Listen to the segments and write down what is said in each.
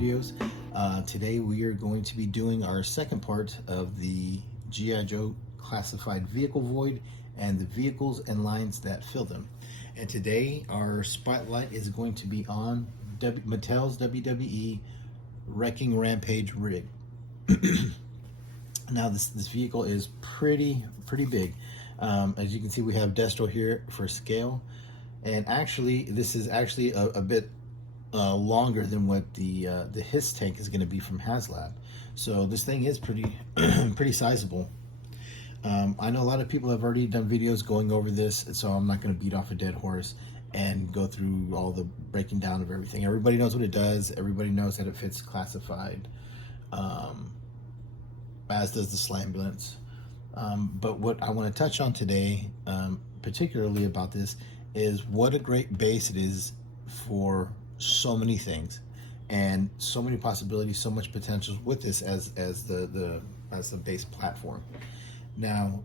videos. Today we are going to be doing our second part of the G.I. Joe classified vehicle void and the vehicles and lines that fill them. And today our spotlight is going to be on Mattel's WWE Wrecking Rampage rig. Now this vehicle is pretty big. As you can see, we have Destro here for scale, and actually this is actually a bit longer than what the HISS tank is going to be from HasLab. So this thing is pretty pretty sizable. I know a lot of people have already done videos going over this, so I'm not going to beat off a dead horse and go through all the breaking down of everything. Everybody knows what it does. Everybody knows that it fits classified, as does the Slambulance. But what I want to touch on today, particularly about this, is what a great base it is for so many things and so many possibilities, so much potential with this as the base platform. Now,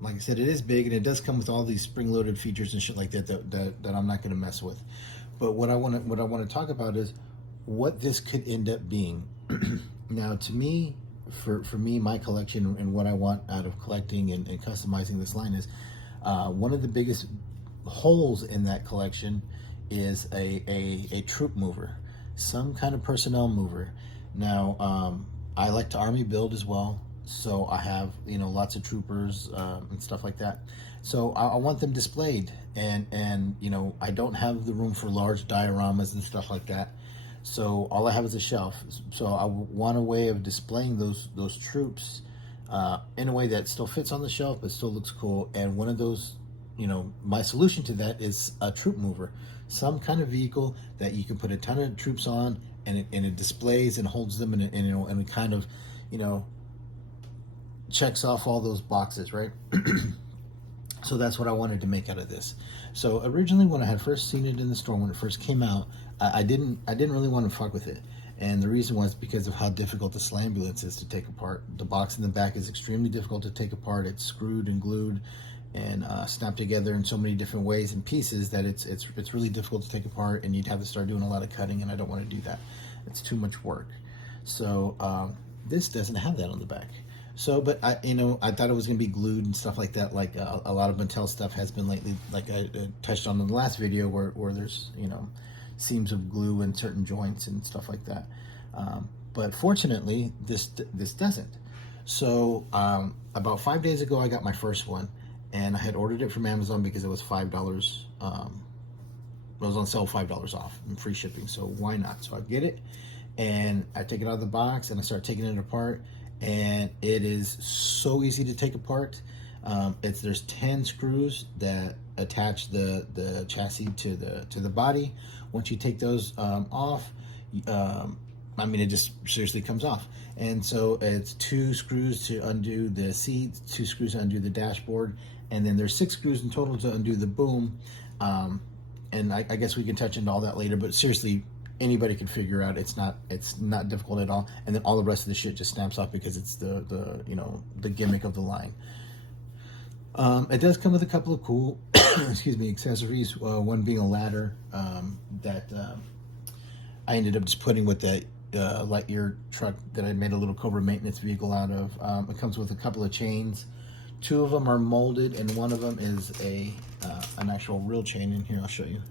like I said, it is big and it does come with all these spring-loaded features and shit like that I'm not going to mess with. But what I want to talk about is what this could end up being. Now, to me, for me, my collection and what I want out of collecting and customizing this line is one of the biggest holes in that collection is a troop mover, some kind of personnel mover. Now, I like to army build as well, so I have, you know, lots of troopers and stuff like that. So I want them displayed, and you know, I don't have the room for large dioramas and stuff like that. So all I have is a shelf. So I want a way of displaying those troops in a way that still fits on the shelf but still looks cool. And one of those, you know, my solution to that is a troop mover, some kind of vehicle that you can put a ton of troops on, and it displays and holds them, and it kind of, you know, checks off all those boxes, right? So that's what I wanted to make out of this. So originally, when I had first seen it in the store, when it first came out, I didn't really want to fuck with it. And the reason was because of how difficult the Slambulance is to take apart. The box in the back is extremely difficult to take apart. It's screwed and glued and snapped together in so many different ways and pieces that it's really difficult to take apart, and you'd have to start doing a lot of cutting, and I don't want to do that. It's too much work. So this doesn't have that on the back. So, but I thought it was going to be glued and stuff like that, like a lot of Mattel stuff has been lately, like I touched on in the last video, where there's, you know, seams of glue in certain joints and stuff like that. But fortunately, this doesn't. So about 5 days ago, I got my first one, and I had ordered it from Amazon because it was $5. It was on sale, $5 off and free shipping. So why not? So I get it, and I take it out of the box and I start taking it apart. And it is so easy to take apart. There's 10 screws that attach the chassis to the body. Once you take those off, I mean, it just seriously comes off. And so it's 2 screws to undo the seats, 2 screws to undo the dashboard, and then there's 6 screws in total to undo the boom. And I guess we can touch into all that later, but seriously, anybody can figure out. It's not difficult at all. And then all the rest of the shit just snaps off because it's the you know, the gimmick of the line. It does come with a couple of cool excuse me, accessories, one being a ladder that I ended up just putting with the Lightyear truck that I made a little Cobra maintenance vehicle out of. It comes with a couple of chains. 2 of them are molded, and one of them is an actual real chain. In here, I'll show you.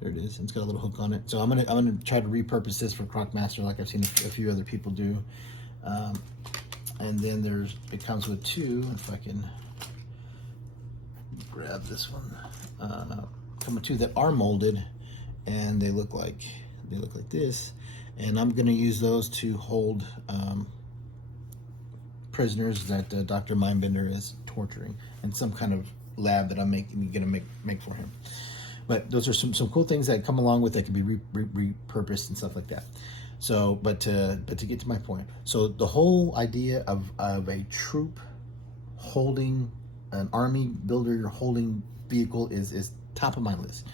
There it is. It's got a little hook on it. So I'm gonna try to repurpose this for Crockmaster, like I've seen a few other people do. And then it comes with 2. If I can grab this one, come with 2 that are molded, and they look like this. And I'm gonna use those to hold prisoners that Dr. Mindbender is torturing in some kind of lab that I'm gonna make for him. But those are some cool things that come along with that can be repurposed and stuff like that. So, but to get to my point, so the whole idea of a troop holding, an army builder holding vehicle is top of my list.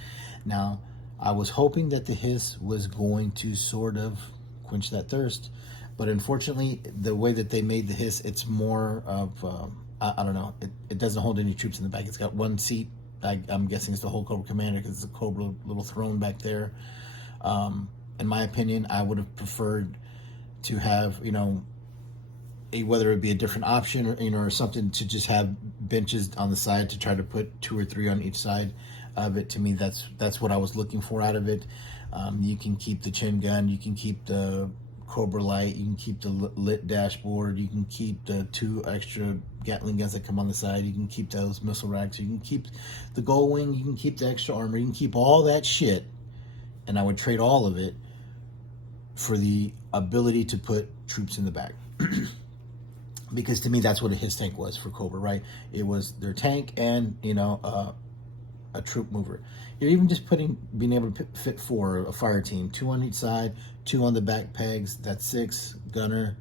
Now, I was hoping that the HISS was going to sort of quench that thirst, but unfortunately, the way that they made the HISS, it's more of I don't know. It doesn't hold any troops in the back. It's got 1 seat. I'm guessing it's the whole Cobra Commander because it's a Cobra little throne back there. in my opinion, I would have preferred to have, whether it be a different option, or or something, to just have benches on the side to try to put 2 or 3 on each side of it. To me, that's what I was looking for out of it. You can keep the chin gun, you can keep the Cobra light, you can keep the lit dashboard, you can keep the 2 extra Gatling guns that come on the side, you can keep those missile racks, you can keep the gold wing, you can keep the extra armor, you can keep all that shit, and I would trade all of it for the ability to put troops in the back. Because to me, that's what a his tank was for Cobra, right? It was their tank and, a troop mover. You're even just being able to fit 4, a fire team, 2 on each side, 2 on the back pegs. That's 6. Gunner,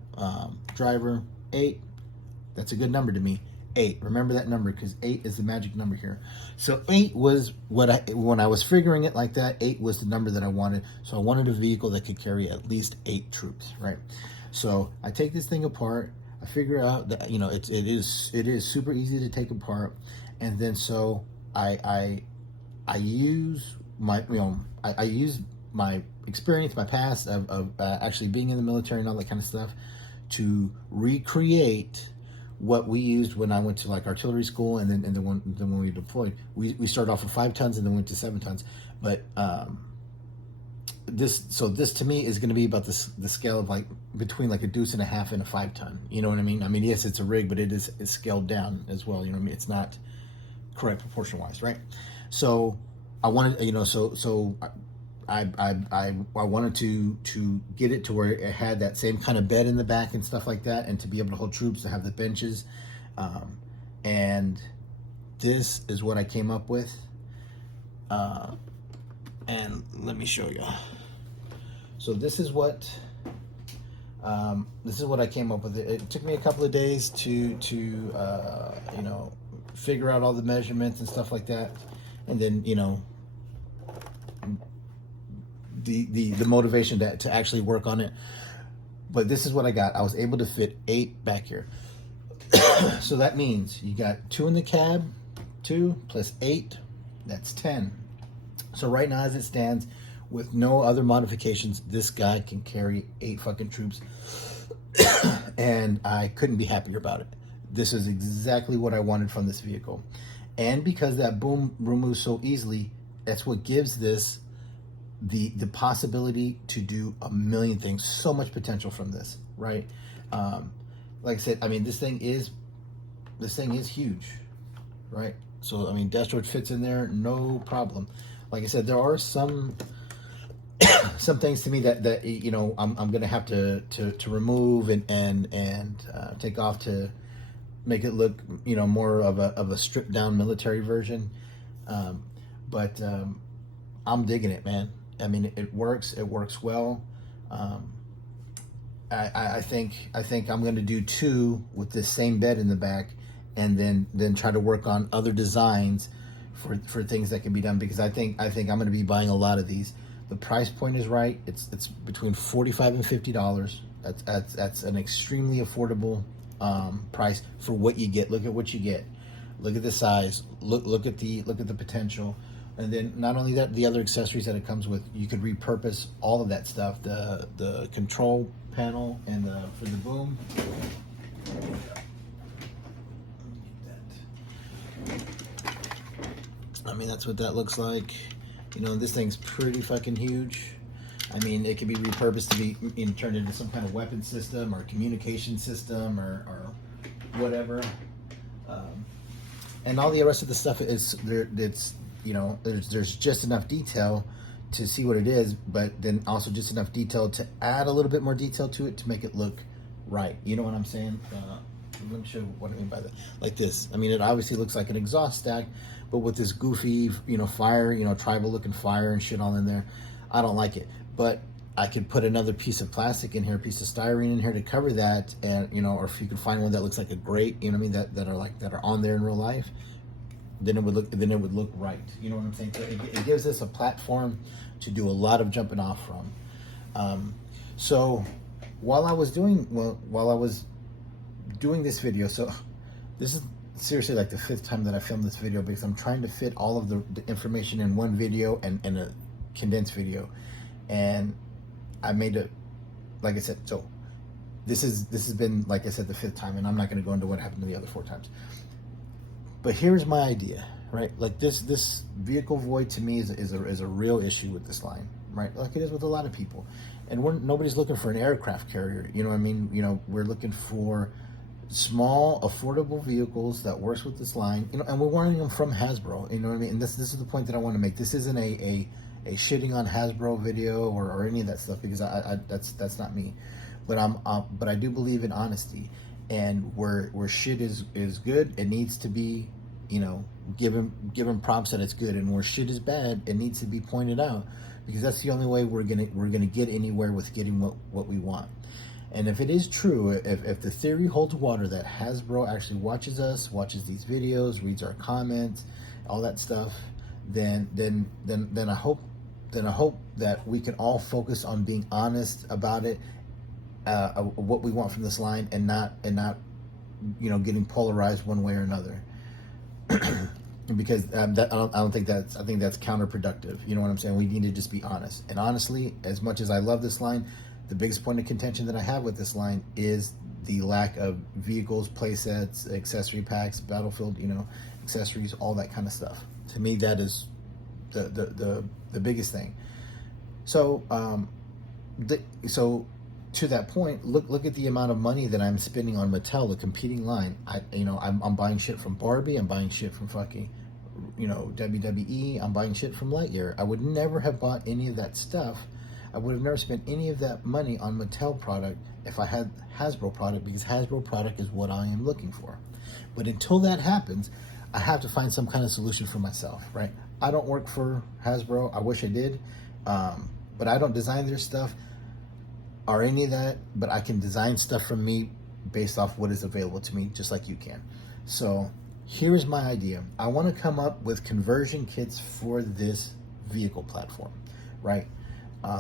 driver, 8. That's a good number to me. 8. Remember that number, because 8 is the magic number here. So 8 was when I was figuring it like that, 8 was the number that I wanted. So I wanted a vehicle that could carry at least 8 troops, right? So I take this thing apart. I figure out that it is super easy to take apart, and then so I use my I use my experience, my past of actually being in the military and all that kind of stuff, to recreate what we used when I went to like artillery school, and then when we deployed, we started off with 5 tons and then went to 7 tons. But this to me is going to be about the scale of like between like a 1.5 deuce and a 5 ton. You know what I mean? I mean, yes, it's a rig, but it's scaled down as well. You know what I mean? It's not correct proportion wise, right? So I wanted, I wanted to get it to where it had that same kind of bed in the back and stuff like that, and to be able to hold troops, to have the benches, and this is what I came up with. And let me show you. So this is what I came up with. It took me a couple of days to figure out all the measurements and stuff like that, and then the motivation to actually work on it. But this is what I got. I was able to fit 8 back here. So that means you got 2 in the cab, 2 plus 8, that's 10. So right now, as it stands, with no other modifications, this guy can carry 8 fucking troops. And I couldn't be happier about it. This is exactly what I wanted from this vehicle. And because that boom removes so easily, that's what gives this the possibility to do a million things. So much potential from this, right? Like I said, I mean, this thing is huge, right? So I mean, Destroid fits in there, no problem. Like I said, there are some things to me that I'm gonna have to remove and take off to make it look more of a stripped down military version. But I'm digging it, man. I mean, it works well. I think I'm going to do 2 with this same bed in the back, and then try to work on other designs for things that can be done, because I think I'm going to be buying a lot of these. The price point is right. It's between $45 and $50. That's an extremely affordable price for what you get. Look at what you get. Look at the size. Look at the potential. And then not only that, the other accessories that it comes with, you could repurpose all of that stuff. The control panel and for the boom. I mean, that's what that looks like. This thing's pretty fucking huge. I mean, it can be repurposed to be turned into some kind of weapon system or communication system or whatever. And all the rest of the stuff is there. It's there's just enough detail to see what it is, but then also just enough detail to add a little bit more detail to it to make it look right. You know what I'm saying? Let me show you what I mean by that. Like this. I mean, it obviously looks like an exhaust stack, but with this goofy, fire, tribal looking fire and shit all in there. I don't like it. But I could put another piece of plastic in here, a piece of styrene in here to cover that, and or if you can find one that looks like a grate, that are on there in real life, then it would look right. You know what I'm saying? So it gives us a platform to do a lot of jumping off from. So while I was doing this video, so this is seriously like the 5th time that I filmed this video, because I'm trying to fit all of the information in one video and a condensed video. And I made it, like I said, so this has been, like I said, the 5th time, and I'm not going to go into what happened to the other 4 times. But here's my idea, right? Like this vehicle void to me is a real issue with this line, right? Like it is with a lot of people. And nobody's looking for an aircraft carrier, you know what I mean? You know, we're looking for small, affordable vehicles that works with this line, you know, and we're wanting them from Hasbro, you know what I mean? And this is the point that I want to make. This isn't a shitting on Hasbro video or any of that stuff, because I that's not me. But but I do believe in honesty, and where shit is good, it needs to be, you know, given prompts that it's good, and where shit is bad, it needs to be pointed out, because that's the only way we're gonna get anywhere with getting what we want. And if it is true, if the theory holds water that Hasbro actually watches us, watches these videos, reads our comments, all that stuff, then I hope that we can all focus on being honest about it, what we want from this line, and not you know, getting polarized one way or another. Because I think that's counterproductive. You know what I'm saying? We need to just be honest. And honestly, as much as I love this line, the biggest point of contention that I have with this line is the lack of vehicles, playsets, accessory packs, battlefield, you know, accessories, all that kind of stuff. To me, that is the biggest thing. So so to that point, look at the amount of money that I'm spending on Mattel, the competing line. I'm buying shit from Barbie. I'm buying shit from fucking, you know, WWE. I'm buying shit from Lightyear. I would never have bought any of that stuff. I would have never spent any of that money on Mattel product if I had Hasbro product, because Hasbro product is what I am looking for. But until that happens, I have to find some kind of solution for myself, right? I don't work for Hasbro. I wish I did, but I don't design their stuff or any of that, but I can design stuff from me based off what is available to me, just like you can. So here's my idea. I want to come up with conversion kits for this vehicle platform, right?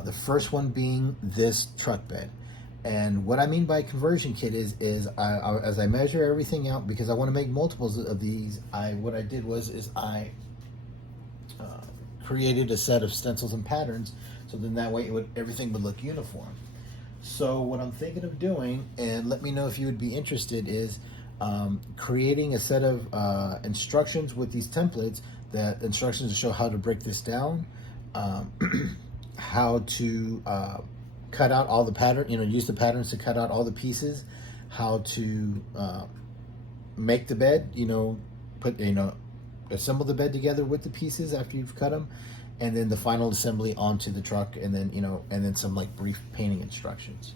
The first one being this truck bed. And what I mean by conversion kit is as I measure everything out, because I want to make multiples of these, what I did was I created a set of stencils and patterns, so then that way everything would look uniform. So what I'm thinking of doing, and let me know if you would be interested, is creating a set of instructions with these templates, that instructions to show how to break this down, how to cut out all the pattern, you know, use the patterns to cut out all the pieces, how to make the bed, you know, assemble the bed together with the pieces after you've cut them, and then the final assembly onto the truck, and then, you know, and then some like brief painting instructions.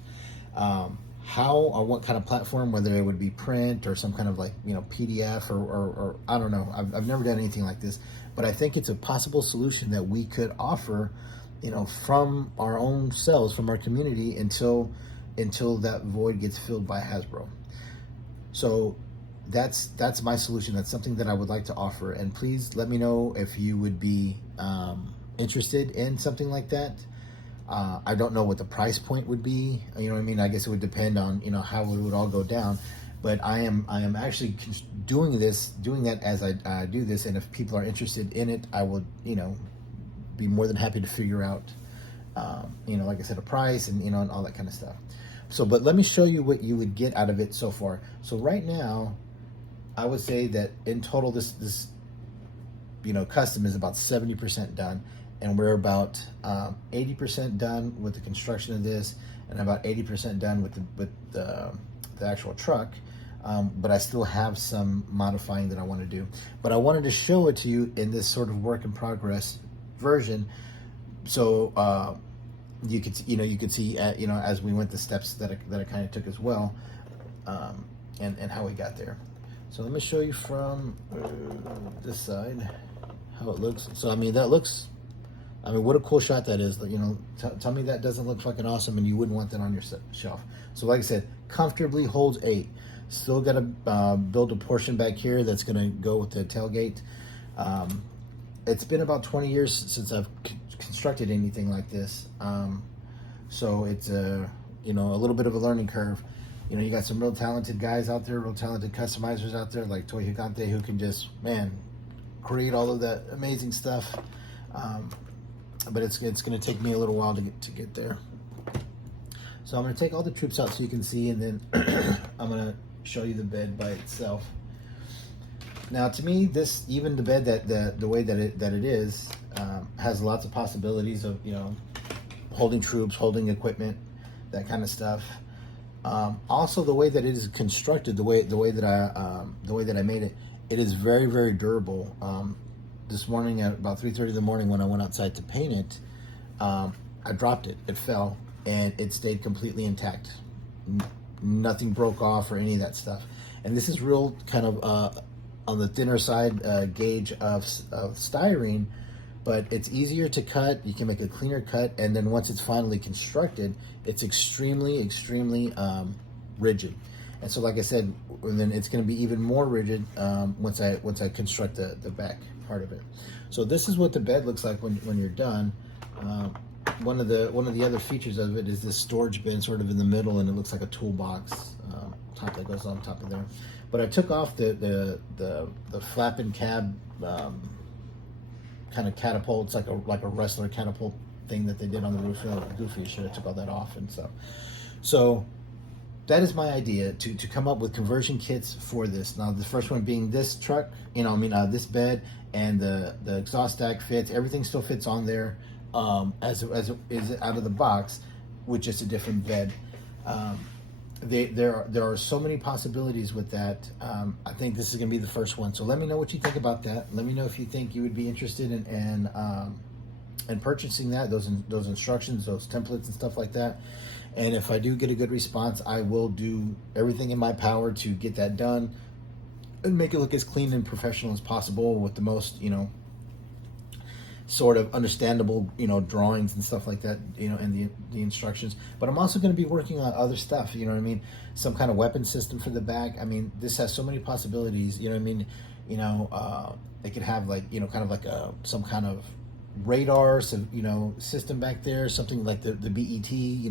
How or what kind of platform, whether it would be print or some kind of like, you know, PDF or I don't know. I've never done anything like this, but I think it's a possible solution that we could offer, you know, from our own selves, from our community, until that void gets filled by Hasbro. So that's my solution. That's something that I would like to offer, and please let me know if you would be interested in something like that. I don't know what the price point would be. You know what I mean? I guess it would depend on, you know, how it would all go down. But I am actually doing that as I do this, and if people are interested in it, I will, you know, be more than happy to figure out, you know, like I said, a price and, you know, and all that kind of stuff. So, but let me show you what you would get out of it so far. So right now, I would say that in total, this you know, custom is about 70% done, and we're about 80% done with the construction of this, and about 80% done with the actual truck. But I still have some modifying that I want to do. But I wanted to show it to you in this sort of work in progress version, so you could see you know, as we went the steps that I kind of took as well, and how we got there. So let me show you from this side how it looks. So I mean, what a cool shot that is. You know, tell me that doesn't look fucking awesome, and you wouldn't want that on your shelf. So like I said, comfortably holds 8. Still got to build a portion back here that's going to go with the tailgate. It's been about 20 years since I've constructed anything like this, so it's you know, a little bit of a learning curve. You know, you got some real talented guys out there, real talented customizers out there like Toy Gigante, who can just, man, create all of that amazing stuff. But it's going to take me a little while to get there. So I'm going to take all the troops out so you can see, and then I'm going to show you the bed by itself. Now, to me, this, even the bed the way that it is, has lots of possibilities of, you know, holding troops, holding equipment, that kind of stuff. Also, the way that it is constructed, the way that I made it, it is very, very durable. This morning at about 3:30 in the morning, when I went outside to paint it, I dropped it. It fell, and it stayed completely intact. Nothing broke off or any of that stuff. And this is real kind of on the thinner side gauge of styrene, but it's easier to cut. You can make a cleaner cut, and then once it's finally constructed, it's extremely rigid. And so, like I said, and then it's going to be even more rigid once I construct the back part of it. So this is what the bed looks like when you're done. One of the other features of it is this storage bin sort of in the middle, and it looks like a toolbox top that goes on top of there. But I took off the flap and cab kind of catapult. It's like a wrestler catapult thing that they did on the roof. Goofy shit. I took all that off and stuff. So that is my idea, to come up with conversion kits for this. Now, the first one being this truck, this bed, and the exhaust stack fits. Everything still fits on there as it is out of the box, with just a different bed. There are so many possibilities with that. I think this is going to be the first one. So let me know what you think about that. Let me know if you think you would be interested in purchasing that, those instructions, those templates and stuff like that. And if I do get a good response, I will do everything in my power to get that done and make it look as clean and professional as possible, with the most, sort of understandable, drawings and stuff like that, and the instructions. But I'm also going to be working on other stuff, some kind of weapon system for the back. This has so many possibilities, they could have kind of like some kind of radar, system back there, something like the BET,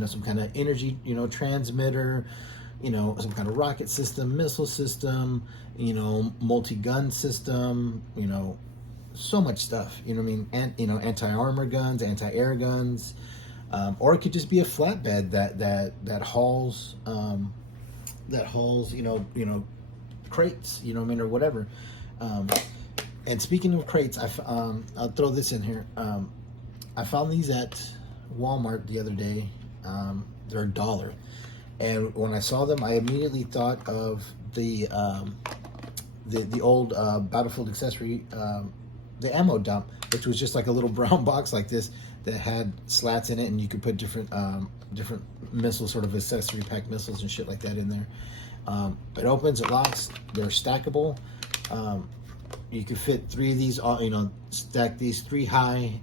some kind of energy, transmitter, some kind of rocket system, missile system, multi-gun system, so much stuff, and anti-armor guns, anti-air guns, or it could just be a flatbed that hauls crates, or whatever. And speaking of crates, I'll throw this in here. I found these at Walmart the other day. They're $1, and when I saw them, I immediately thought of the old Battlefield accessory, the ammo dump, which was just like a little brown box like this that had slats in it, and you could put different missiles, sort of accessory pack missiles and shit like that in there. It opens, it locks. They're stackable. You could fit 3 of these, stack these 3 high,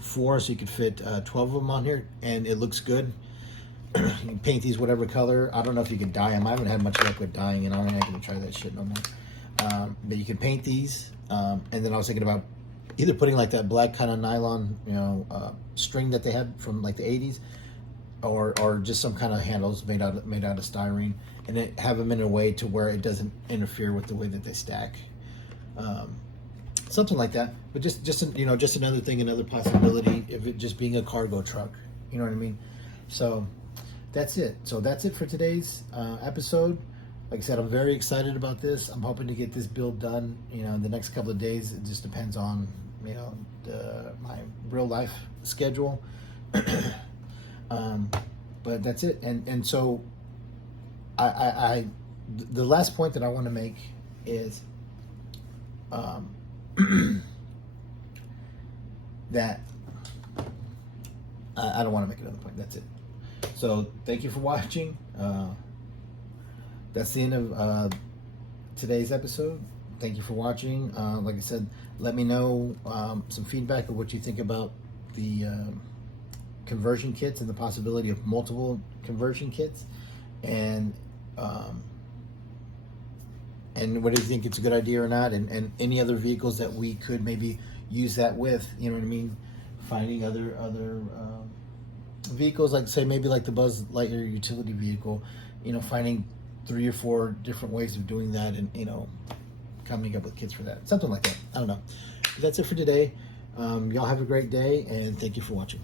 4, so you could fit 12 of them on here, and it looks good. You can paint these whatever color. I don't know if you can dye them. I haven't had much luck with dyeing, and I'm not going to try that shit no more. But you can paint these, and then I was thinking about either putting like that black kind of nylon, string that they had from like the 80s, or just some kind of handles made out of styrene, and then have them in a way to where it doesn't interfere with the way that they stack. Something like that, but just another thing, another possibility of it just being a cargo truck. You know what I mean? So that's it. So that's it for today's episode. Like I said, I'm very excited about this. I'm hoping to get this build done, in the next couple of days. It just depends on, my real life schedule. But that's it. And so the last point that I want to make is that I don't want to make another point. That's it. So thank you for watching. That's the end of today's episode. Thank you for watching. Like I said, let me know some feedback of what you think about the conversion kits and the possibility of multiple conversion kits, and whether you think it's a good idea or not, and any other vehicles that we could maybe use that with, you know what I mean? Finding other vehicles, like say maybe like the Buzz Lightyear utility vehicle, finding 3 or 4 different ways of doing that, and coming up with kits for that, something like that. I don't know. But that's it for today. Y'all have a great day, and thank you for watching.